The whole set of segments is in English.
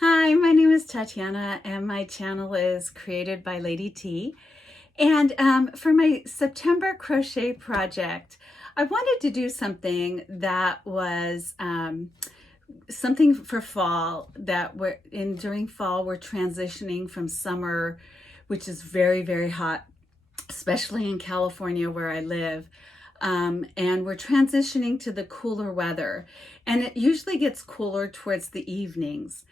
Hi, my name is Tatiana and my channel is Created by Lady T. And for my September crochet project, I wanted to do something that was something for fall that during fall we're transitioning from summer, which is very, very hot, especially in California where I live. And we're transitioning to the cooler weather, and it usually gets cooler towards the evenings.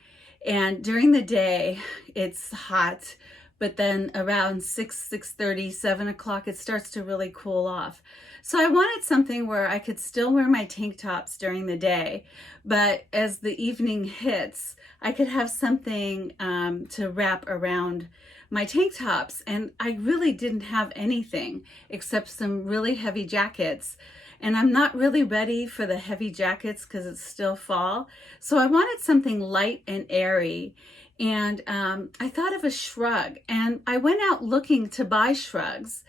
And during the day, it's hot, but then around 6:30, 7 o'clock, it starts to really cool off. So I wanted something where I could still wear my tank tops during the day, but as the evening hits, I could have something to wrap around my tank tops. And I really didn't have anything except some really heavy jackets. And I'm not really ready for the heavy jackets because it's still fall. So I wanted something light and airy. And I thought of a shrug, and I went out looking to buy shrugs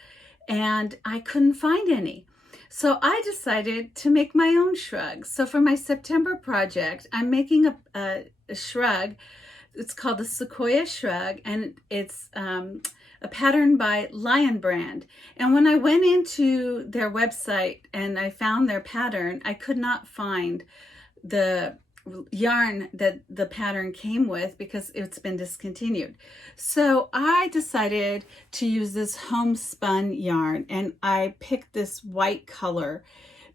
and I couldn't find any. So I decided to make my own shrug. So for my September project, I'm making a shrug. It's called the Sequoia Shrug, and it's a pattern by Lion Brand. And when I went into their website and I found their pattern, I could not find the yarn that the pattern came with because it's been discontinued. So I decided to use this homespun yarn, and I picked this white color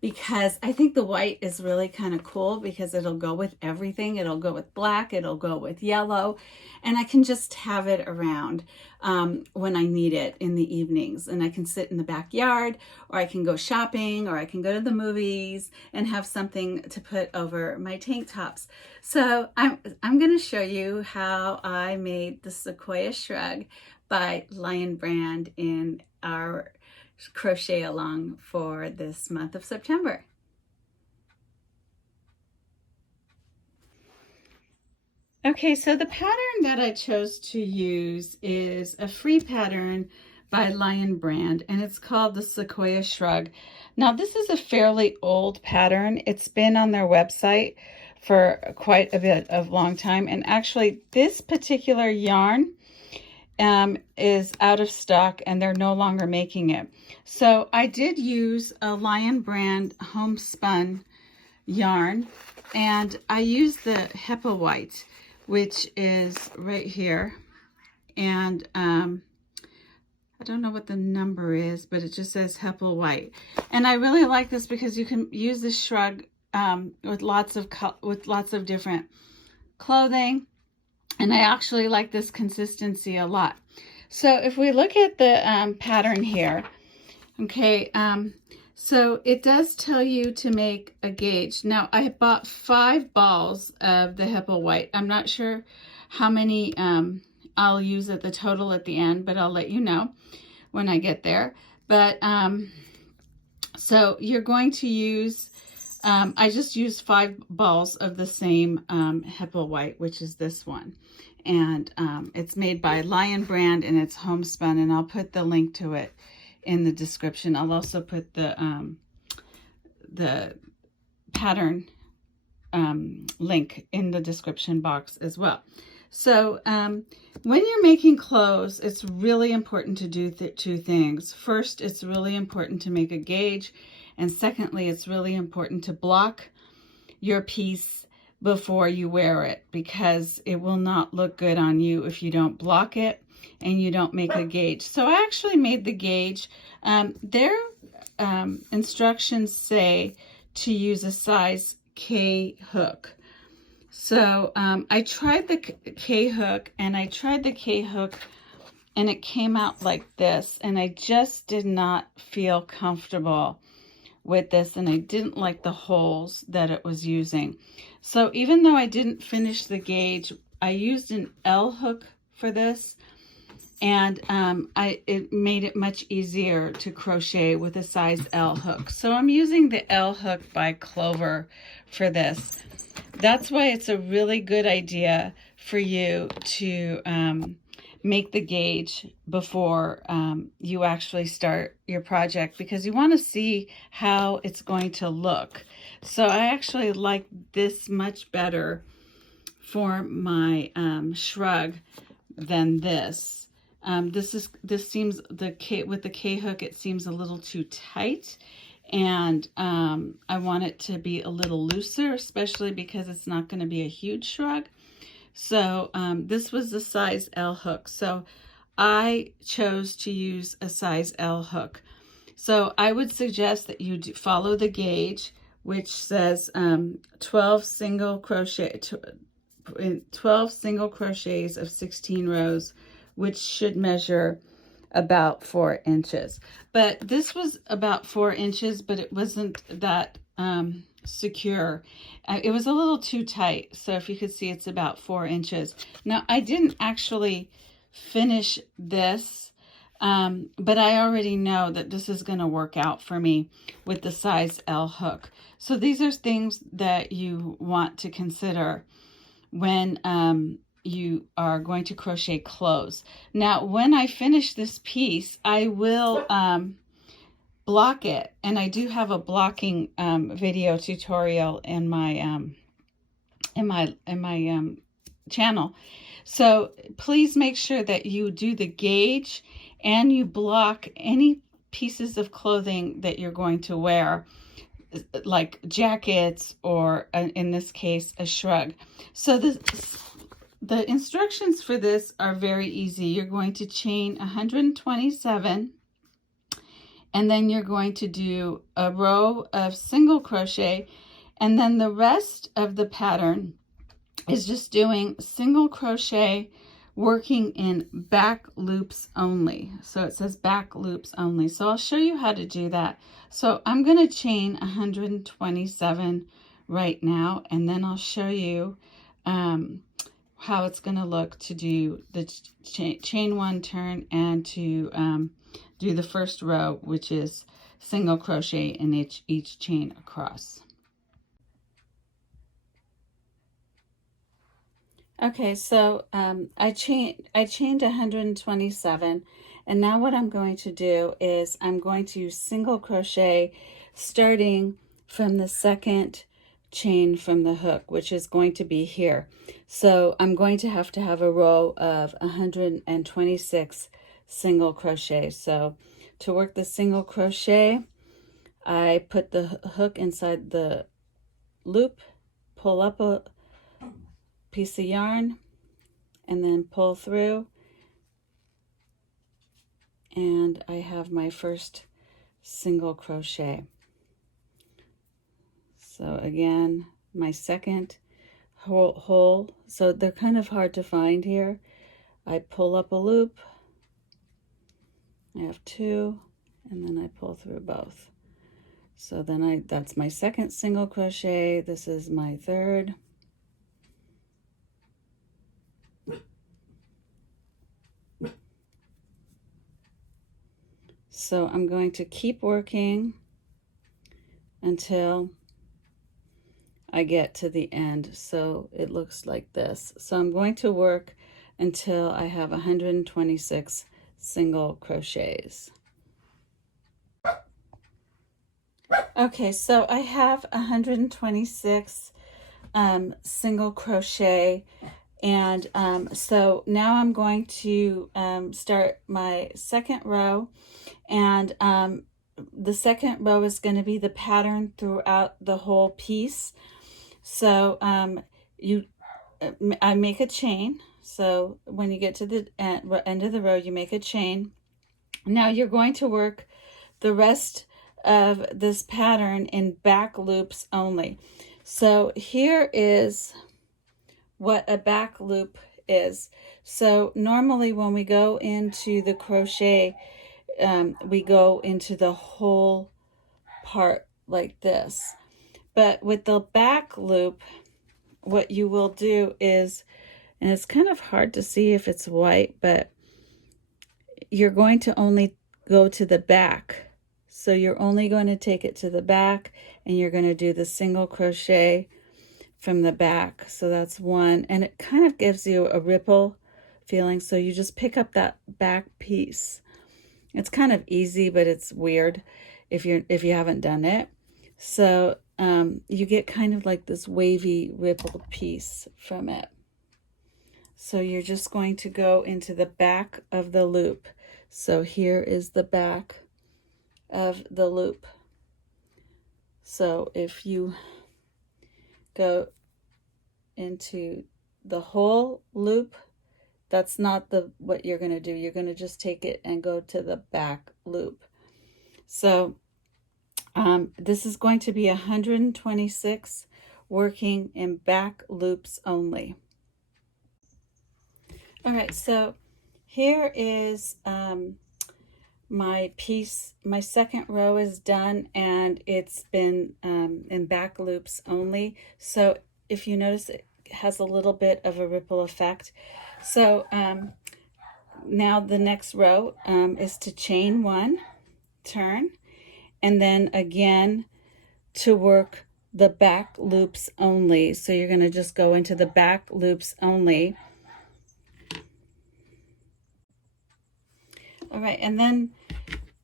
because I think the white is really kind of cool because it'll go with everything. It'll go with black, it'll go with yellow, and I can just have it around when I need it in the evenings. And I can sit in the backyard, or I can go shopping, or I can go to the movies and have something to put over my tank tops. So I'm going to show you how I made the Sequoia Shrug by Lion Brand in our crochet along for this month of September. Okay, so the pattern that I chose to use is a free pattern by Lion Brand, and it's called the Sequoia Shrug. Now, this is a fairly old pattern. It's been on their website for quite a bit of long time, and actually this particular yarn is out of stock and they're no longer making it. So I did use a Lion Brand homespun yarn, and I used the Hepa White, which is right here. And I don't know what the number is, but it just says Hepa White. And I really like this because you can use this shrug with lots of different clothing. And I actually like this consistency a lot. So if we look at the pattern here, okay, so it does tell you to make a gauge. Now, I bought 5 balls of the Hepa White. I'm not sure how many I'll use at the total at the end, but I'll let you know when I get there. But so you're going to use, I just used 5 balls of the same Hepa White, which is this one. And it's made by Lion Brand, and it's homespun, and I'll put the link to it in the description. I'll also put the pattern link in the description box as well. So when you're making clothes, it's really important to do 2 things. First, it's really important to make a gauge, and secondly, it's really important to block your piece before you wear it, because it will not look good on you if you don't block it and you don't make a gauge. So I actually made the gauge. Their instructions say to use a size K hook. So I tried the K hook, and it came out like this, and I just did not feel comfortable with this, and I didn't like the holes that it was using. So even though I didn't finish the gauge, I used an L hook for this, and it made it much easier to crochet with a size L hook. So I'm using the L hook by Clover for this. That's why it's a really good idea for you to make the gauge before you actually start your project, because you want to see how it's going to look. So I actually like this much better for my shrug than this. This seems with the K hook, it seems a little too tight, and I want it to be a little looser, especially because it's not going to be a huge shrug. So this was the size L hook. So I chose to use a size L hook. So I would suggest that you follow the gauge, which says 12 single crochets of 16 rows, which should measure about 4 inches. But this was about 4 inches, but it wasn't that secure. It was a little too tight. So if you could see, it's about 4 inches. Now, I didn't actually finish this, but I already know that this is going to work out for me with the size L hook. So these are things that you want to consider when you are going to crochet clothes. Now, when I finish this piece, I will block it, and I do have a blocking video tutorial in my channel. So please make sure that you do the gauge and you block any pieces of clothing that you're going to wear, like jackets or in this case a shrug. So the instructions for this are very easy. You're going to chain 127, and then you're going to do a row of single crochet, and then the rest of the pattern is just doing single crochet, working in back loops only. So it says back loops only. So I'll show you how to do that. So I'm going to chain 127 right now, and then I'll show you how it's going to look to do the chain one turn and to do the first row, which is single crochet in each chain across. Okay, so I chained 127, and now what I'm going to do is I'm going to single crochet starting from the second chain from the hook, which is going to be here. So I'm going to have a row of 126 single crochet. So to work the single crochet, I put the hook inside the loop, pull up a piece of yarn, and then pull through, and I have my first single crochet. So again, my second hole, so they're kind of hard to find here. I pull up a loop, I have 2, and then I pull through both. So then that's my second single crochet. This is my third. So I'm going to keep working until I get to the end. So it looks like this. So I'm going to work until I have 126 single crochets. Okay, so I have 126 single crochet, and so now I'm going to start my second row, and the second row is going to be the pattern throughout the whole piece. So I make a chain. So when you get to the end of the row, you make a chain. Now you're going to work the rest of this pattern in back loops only. So here is what a back loop is. So normally when we go into the crochet, we go into the whole part like this. But with the back loop, what you will do is, and it's kind of hard to see if it's white, but you're going to only go to the back. So you're only going to take it to the back, and you're going to do the single crochet from the back. So that's one, and it kind of gives you a ripple feeling. So you just pick up that back piece. It's kind of easy, but it's weird if you haven't done it. So you get kind of like this wavy rippled piece from it. So you're just going to go into the back of the loop. So here is the back of the loop. So if you go into the whole loop, that's not what you're going to do. You're going to just take it and go to the back loop. So this is going to be 126 working in back loops only. All right, so here is my piece. My second row is done, and it's been in back loops only. So if you notice, it has a little bit of a ripple effect. So now the next row is to chain one, turn, and then again to work the back loops only. So you're going to just go into the back loops only. All right, and then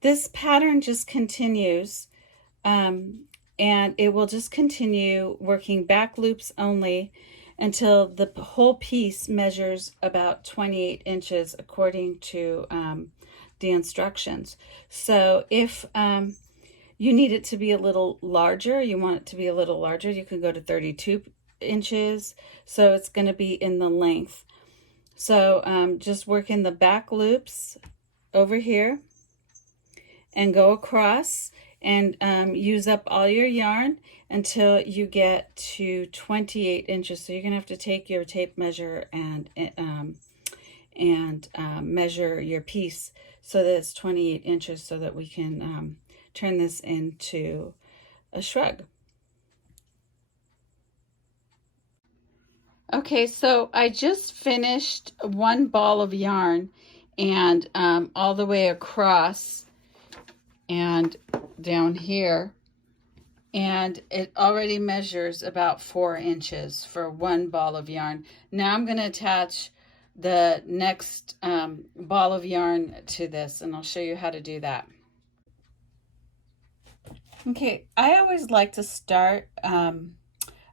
this pattern just continues, and it will just continue working back loops only until the whole piece measures about 28 inches according to the instructions. So if you need it to be a little larger, you want it to be a little larger, you can go to 32 inches. So it's going to be in the length. So just work in the back loops over here and go across and use up all your yarn until you get to 28 inches. So you're going to have to take your tape measure and measure your piece so that it's 28 inches so that we can turn this into a shrug. Okay, so I just finished one ball of yarn and all the way across and down here, and it already measures about 4 inches for one ball of yarn. Now I'm going to attach the next ball of yarn to this, and I'll show you how to do that. Okay, I always like to start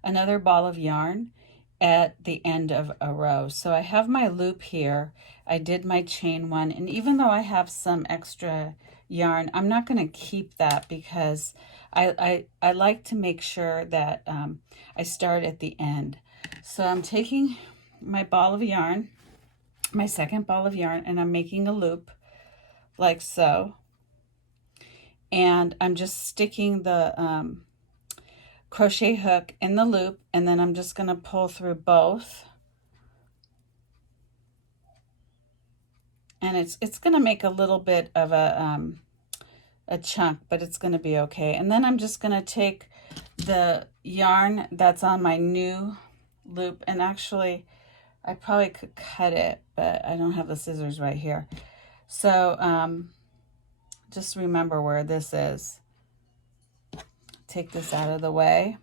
another ball of yarn at the end of a row. So I have my loop here. I did my chain one, and even though I have some extra yarn, I'm not going to keep that because I like to make sure that I start at the end. So I'm taking my ball of yarn, my second ball of yarn, and I'm making a loop like so. And I'm just sticking the crochet hook in the loop, and then I'm just going to pull through both. And it's going to make a little bit of a chunk, but it's going to be okay. And then I'm just going to take the yarn that's on my new loop, and actually I probably could cut it, but I don't have the scissors right here. So just remember where this is. Take this out of the way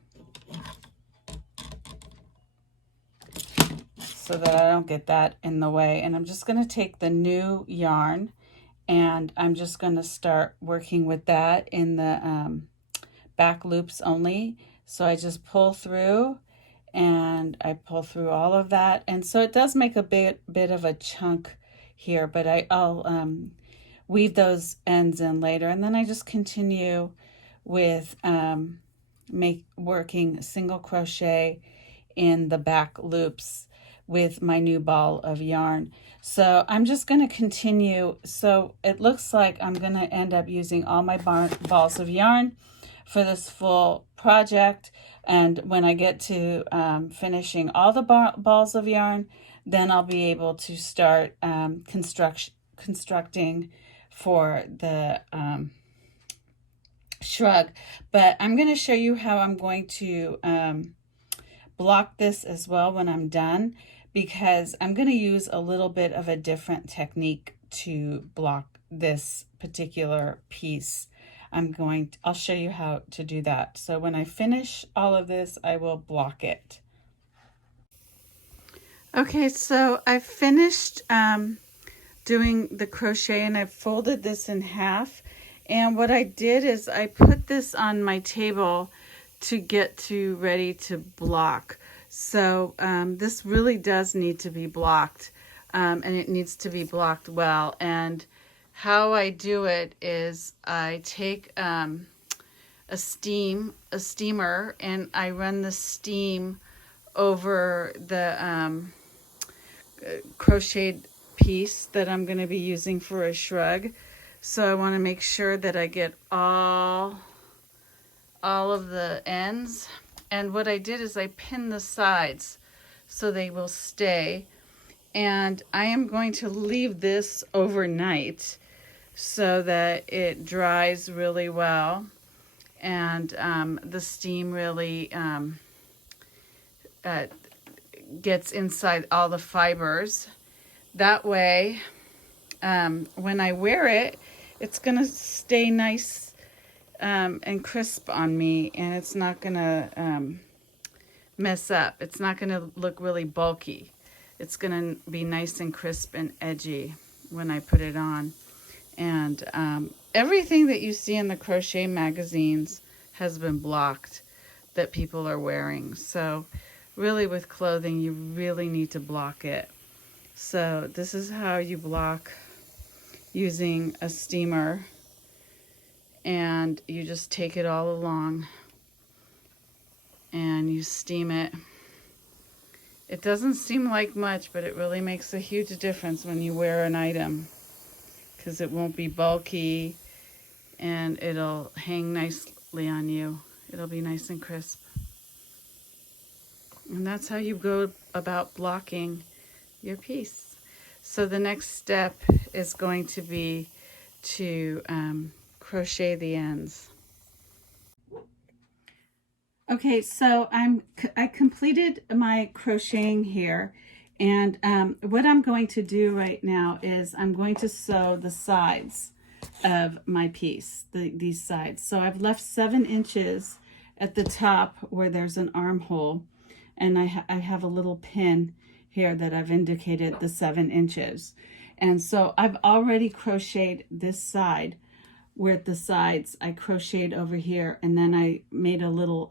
so that I don't get that in the way. And I'm just going to take the new yarn and I'm just going to start working with that in the back loops only. So I just pull through and I pull through all of that. And so it does make a bit of a chunk here, but I'll weave those ends in later. And then I just continue with working single crochet in the back loops with my new ball of yarn. So I'm just going to continue. So it looks like I'm going to end up using all my balls of yarn for this full project. And when I get to finishing all the balls of yarn, then I'll be able to start constructing for the shrug. But I'm going to show you how I'm going to block this as well when I'm done, because I'm going to use a little bit of a different technique to block this particular piece. I'll show you how to do that. So when I finish all of this, I will block it. Okay, so I finished doing the crochet and I folded this in half. And what I did is I put this on my table to get ready to block. So this really does need to be blocked, and it needs to be blocked well. And how I do it is I take a steamer, and I run the steam over the crocheted piece that I'm going to be using for a shrug. So I want to make sure that I get all of the ends. And what I did is I pinned the sides so they will stay. And I am going to leave this overnight so that it dries really well, and the steam really gets inside all the fibers. That way, when I wear it, it's gonna stay nice and crisp on me, and it's not gonna mess up. It's not gonna look really bulky. It's gonna be nice and crisp and edgy when I put it on. And everything that you see in the crochet magazines has been blocked that people are wearing. So really with clothing, you really need to block it. So this is how you block using a steamer, and you just take it all along and you steam it. It doesn't seem like much, but it really makes a huge difference when you wear an item, because it won't be bulky and it'll hang nicely on you. It'll be nice and crisp. And that's how you go about blocking your piece. So the next step is going to be to crochet the ends. Okay, so I completed my crocheting here, and what I'm going to do right now is I'm going to sew the sides of my piece, these sides. So I've left 7 inches at the top where there's an armhole, and I have a little pin here that I've indicated the 7 inches. And so I've already crocheted this side, where at the sides I crocheted over here, and then I made a little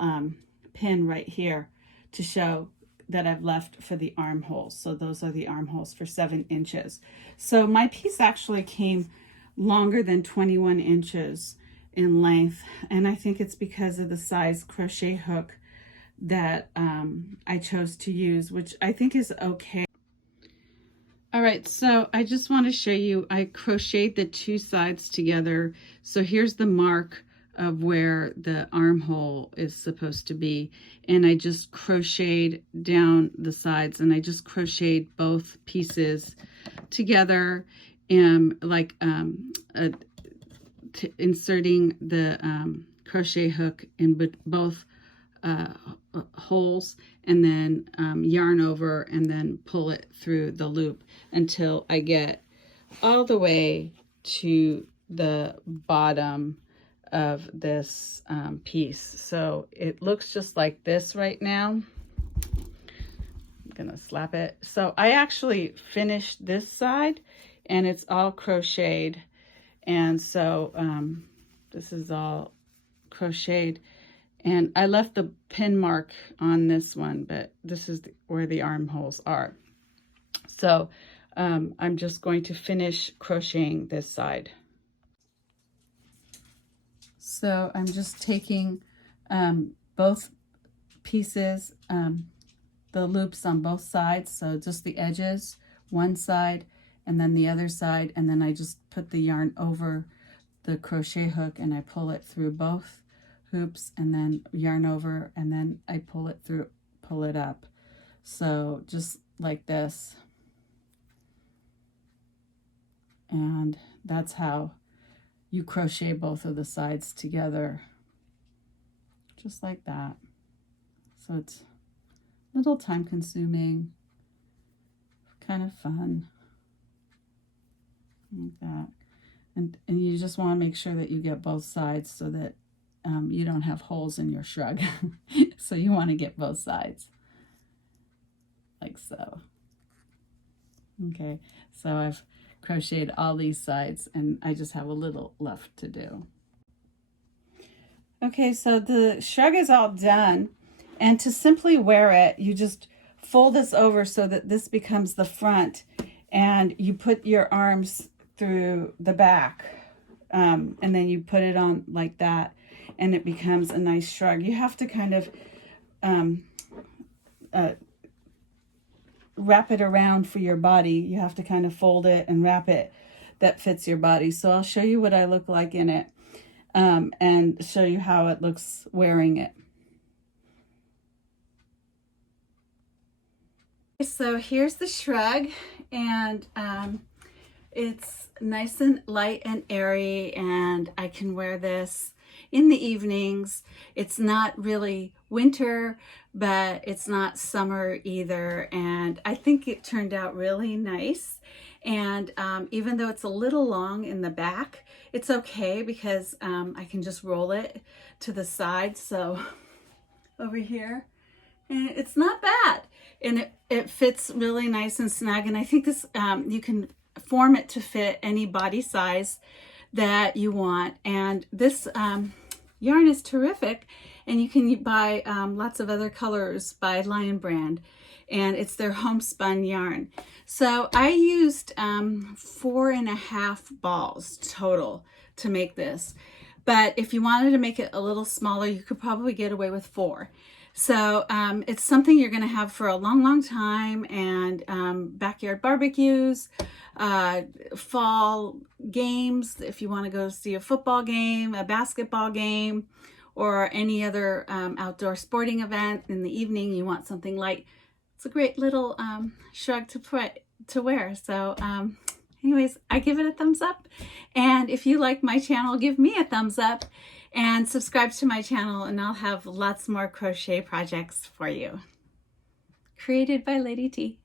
pin right here to show that I've left for the armholes. So those are the armholes for 7 inches. So my piece actually came longer than 21 inches in length, and I think it's because of the size crochet hook that I chose to use, which I think is okay. All right, so I just want to show you, I crocheted the 2 sides together. So here's the mark of where the armhole is supposed to be, and I just crocheted down the sides, and I just crocheted both pieces together, and like inserting the crochet hook in both holes, and then yarn over and then pull it through the loop until I get all the way to the bottom of this piece. So it looks just like this right now. I'm gonna slap it. So I actually finished this side, and it's all crocheted, and so this is all crocheted. And I left the pin mark on this one, but this is where the armholes are. So I'm just going to finish crocheting this side. So I'm just taking both pieces, the loops on both sides, so just the edges, one side and then the other side, and then I just put the yarn over the crochet hook and I pull it through both hoops, and then yarn over, and then I pull it through, pull it up. So just like this. And that's how you crochet both of the sides together, just like that. So it's a little time consuming, kind of fun, like that. And you just want to make sure that you get both sides so that you don't have holes in your shrug. So you want to get both sides, like so. Okay, so I've crocheted all these sides, and I just have a little left to do. Okay, so the shrug is all done, And to simply wear it, you just fold this over so that this becomes the front, and you put your arms through the back, and then you put it on like that, and it becomes a nice shrug. You have to kind of wrap it around for your body. You have to kind of fold it and wrap it that fits your body. So I'll show you what I look like in it, and show you how it looks wearing it. So here's the shrug, and it's nice and light and airy, and I can wear this in the evenings. It's not really winter, but it's not summer either, and I think it turned out really nice. And even though it's a little long in the back, it's okay because I can just roll it to the side, so over here, and it's not bad, and it fits really nice and snug. And I think this you can form it to fit any body size that you want. And this yarn is terrific, and you can buy lots of other colors by Lion Brand, and it's their homespun yarn. So I used 4.5 balls total to make this, but if you wanted to make it a little smaller, you could probably get away with 4. So it's something you're going to have for a long time, and backyard barbecues, fall games, if you want to go see a football game, a basketball game, or any other outdoor sporting event in the evening, you want something light. It's a great little shrug to wear. So anyways, I give it a thumbs up. And if you like my channel, give me a thumbs up and subscribe to my channel, and I'll have lots more crochet projects for you. Created by Lady T.